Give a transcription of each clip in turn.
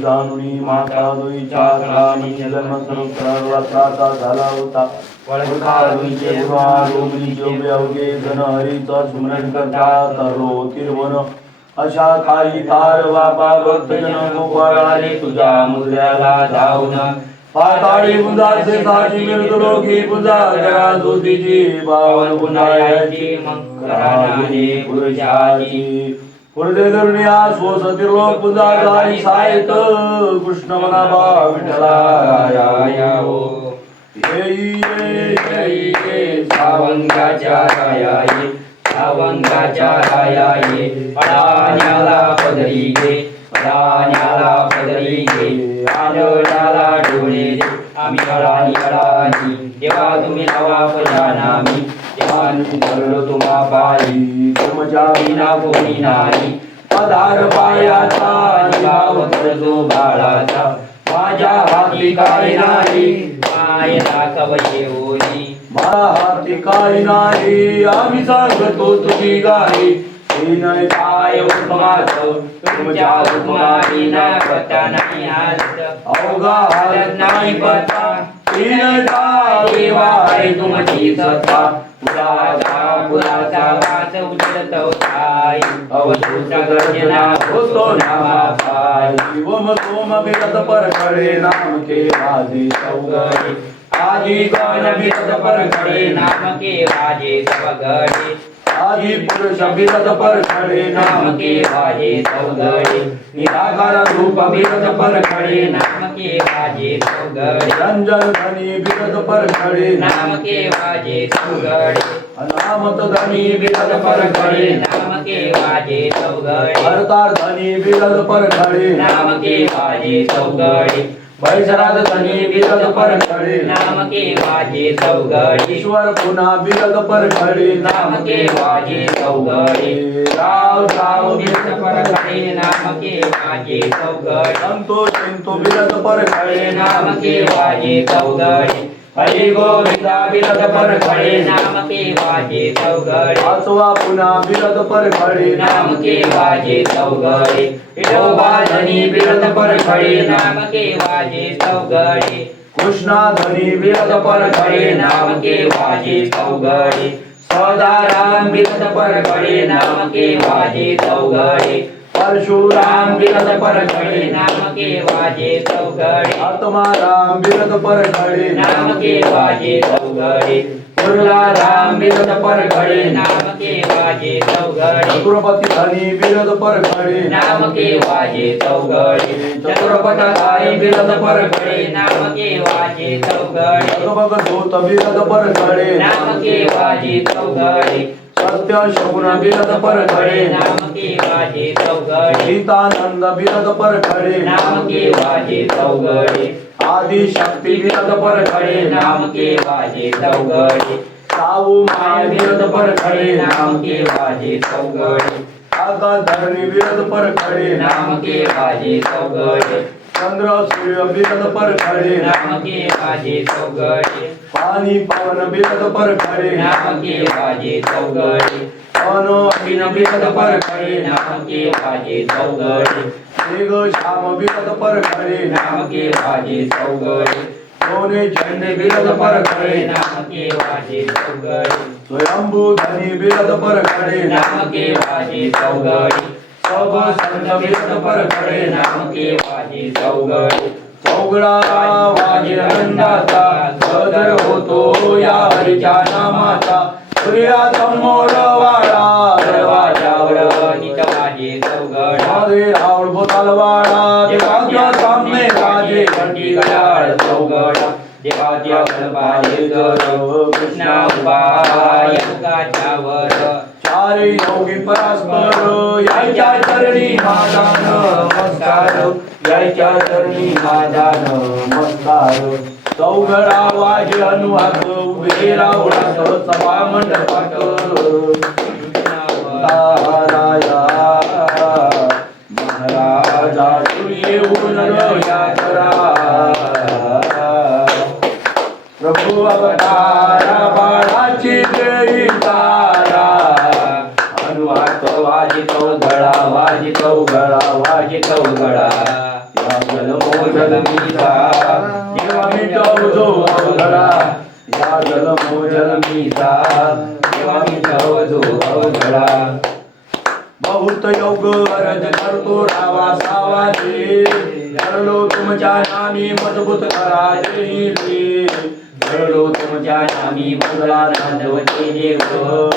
जानुनी माता दोईच्या काळानी जन्म सर्वत्राचा झाला होता. वळखारुचे गुरुआ डोंगरीचे उभे अवघे जन हरीचा स्मरण करतात तिरवन अशा खाली तार बाबा भक्तजन गोपाळाने तुझ्या मुद्र्याला धावून पाताळी पुंजाचे साची मिळत लोकी पुंजा जरा ज्योतीची बावन पुंजायाची मंगराने पुरुषाची पुरदे धरुणिया स्वसतिर्लोक पुंजा जाई सायत कृष्ण मना बा विठ्ठलाया हो ये सावंगाच्या राया सावंगाच्या राया ये अडाण्याला पदरी घे अडाण्याला पदरी घे आंधळ्याला डोळे दे आम्ही अडाणी देवा तुम्ही लावा पजानामी देवा धरलो तुम्हा पायी तुमच्या विना कोणी नाही आधार पायाचा निभाव करतो बाळाचा माझ्या हाती काय नाही माय दाखव येऊनी माझ्या हाती काय नाही आम्ही सांगतो तुझी गाणी नाही काय उत्तमाच तुमच्या उत्तमानी ना पता नाही आज अवघा हालत नाही पता देवा आहे तुमची सत्ता पुराचा वाच उजळत होताय अवधूत गर्जना होतो नामा पाय ओम सोम बिरत परखडे नाम के वाजे सौगडे आदि गण बिरत परखडे नाम के वाजे सवगडे आदि पुरुष बिरत परखडे नाम के वाजे सौगडे निराकार रूप बिरत परखडे नाम के वाजे सौगडे रंजन धनी बिरत परखडे नाम के वाजे सौगडे अनामत धनी बिरत परखडे नाम के वाजे सौगडे अवतार धनी बिरत परखडे नाम के वाजे सौगडे वैसराज धनी बिरत परखडे नाम के वाजे सौगडे ईश्वर पुन्हा बिरत परखडे नाम के वाजे सौगडे राव राव बिरत परखडे नाम के वाजे सौगडे संतो बिरत परखडे नाम के वाजे सौगडे हरि गोविंदा बिरत परखडे नाम के वाजे सौगडे आसवा पुन्हा बिरत परखडे नाम के वाजे सौगडे विठोबा धनी बिरत परखडे नाम के वाजे सौगडे कृष्णा धनी बिरत परखडे नाम के वाजे सौगडे सदाराम बिरत परखडे नाम के वाजे सौगडे परशुराम बिरत परखडे नाम के वाजे सौगडे आत्माराम बिरत परखडे नाम के वाजे सौगडे कुर्ला राम बिरत परखडे नाम के वाजे सौगडे चतुरपति धनी बिरत परखडे नाम के वाजे सौगडे चतुरपट गाय बिरत परखडे नाम के वाजे सौगडे भगभग धूत बिरत परखडे नाम के वाजे सौगडे सत्य शकुन बिरत परखडे नाम के वाजे सौगडे सीतानंद बिरत परखडे नाम के वाजे सौगडे आदि शक्ति बिरत परखडे नाम के वाजे सौगडे साऊ माय बिरत परखडे नाम के वाजे सौगडे आगा धरणी बिरत परखडे नाम के वाजे सौगडे चंद्र सूर्य बिरत परखडे नाम के वाजे सौगडे पानी पवन बिरत परखडे नाम के वाजे सौगडे अनो अग्नि बिरत परखडे नाम के वाजे सौगडे मेघ श्याम बिरत परखडे नाम के वाजे सौगडे सोने झंडे बिरत परखडे नाम के वाजे सौगडे स्वयंभू धनी बिरत परखडे नाम के वाजे सौगडे सब संत बिरत परखडे नाम के वाजे सौगडे चौगडा वाजे रंडाचा सदर होतो या हरीच्या नामाचा सूर्या समोर वाडा दरवाजावर नित वाजे सौगडा मध्ये रावळ बोतालवाडा देवाच्या सामने वाजे घंटी गडाळ सौगडा देवाच्या गणपाले जर कृष्णा उभा यंगाच्यावर चारी योगी परस्पर यायच्या चरणी माझा नमस्कार यायच्या चरणी माझा नमस्कार चौघडा वाजे अनुवाद उभे रावळात सभा मंडपात राया महाराजा तुझे येऊन या करा प्रभू अवतारा बाळाची देई तारा जलमीचा देवा मी तव अवघडा बहुत योग अरज करतो रावा सावाचे घडलो तुमच्या नामी मजबूत करायचे घडलो तुमच्या नामी बदला नांदवते देव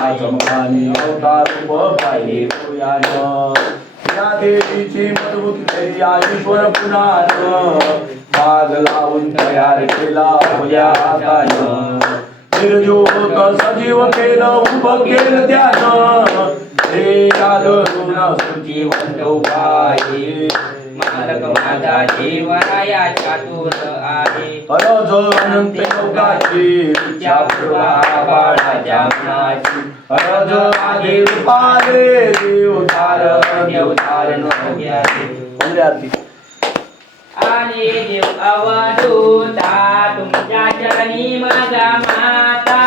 आजमानी अवतार रूप पाहिले पुयान या देवीची मजबूत केली ईश्वर पुनान माग लावून तयार केला उद्या हातानं निर्जीव सजीव केलं उभं केलं त्यानं हे आदरून जीवंत उपाये मालक माझा जीवनाया चातुर आहे अरज अनंत योगाची तिच्या पूर्वा बाळाच्या मनाची अरज आधी रूपाले देवधार देवधारण आरती आणि देव अवधूता तुमच्या चरणी माझा माता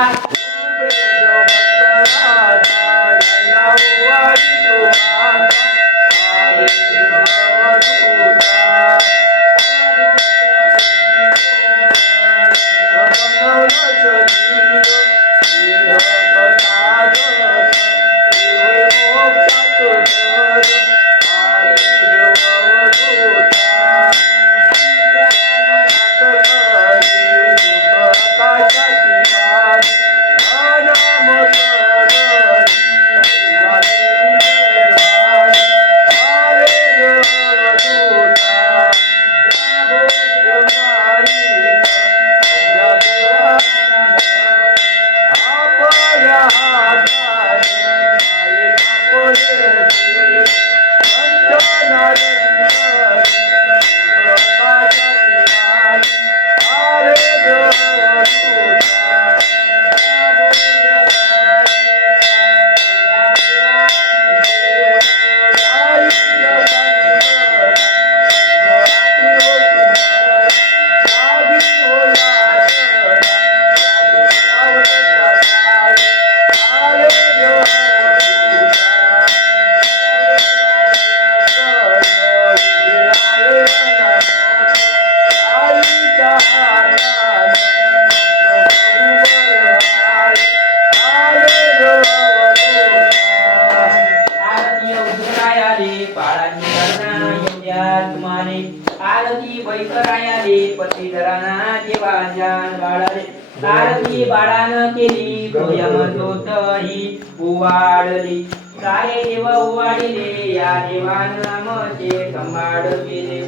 आरती बैकरायाले पतीधराना देवाजान बाळाले आरती बाळान केली प्रियमदोत ही उवाडली सारे देव उवाडिले या देवान नामचे संभाळ केले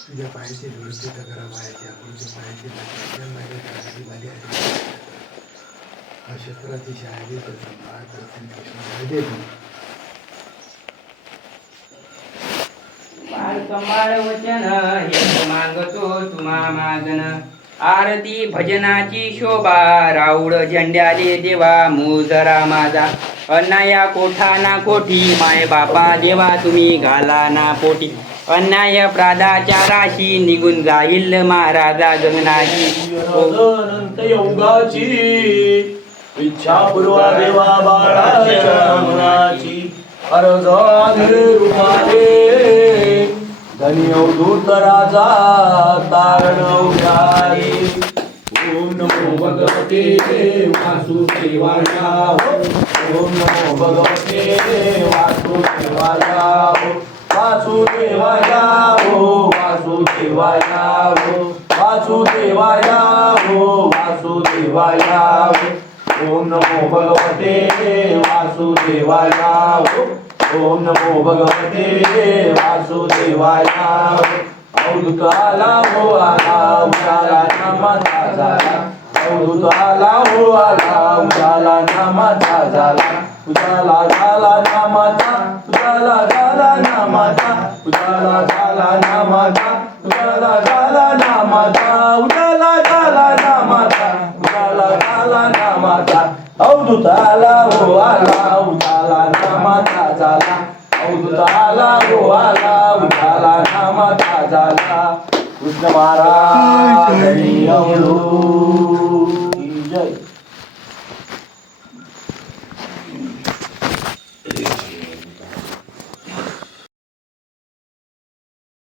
तुझ्या पायाची दुरुस्ती करा पायाची आकृती पायाची शस्त्राची शहाजी संभाळ वचन हे मागतो तुम्हा मागन आरती भजनाची शोभा राऊळ झेंड्याले देवा मुजरा माझा अन्नाया कोठा ना कोठी माय बापा देवा तुम्ही घाला ना पोटी अन्याय प्रादाच्या राशी निघून जाईल महाराजा गगनाची अनंत योगाची इच्छा पूर्वा देवा बाळाच्या मनाची अर्ज रूपाले धनी अवधूत राजा तारण उद्यारी ओम नमो भगवते वासुदेवाय ओम नमो भगवते वासुदेवाय वासुदेवाय वासुदेवाय वासुदेवाय वासुदेवाय ओम नमो भगवते वासुदेवाय ओम नमो भगवते वासुदेवाय अवधूत आला हो आला उजाला नामाचा झाला अवधूत आला हो आला उजाला नामाचा झाला उजाला झाला नामाचा उजाला झाला नामाचा उजाला झाला नामाचा उजाला झाला नामाचा उजाला झाला नामाचा उजाला झाला नामाचा अवधूत आला हो आला उजाला नामाचा झाला अवधूत आला हो आला उजाला नामाचा झाला कृष्ण महाराज अवधूत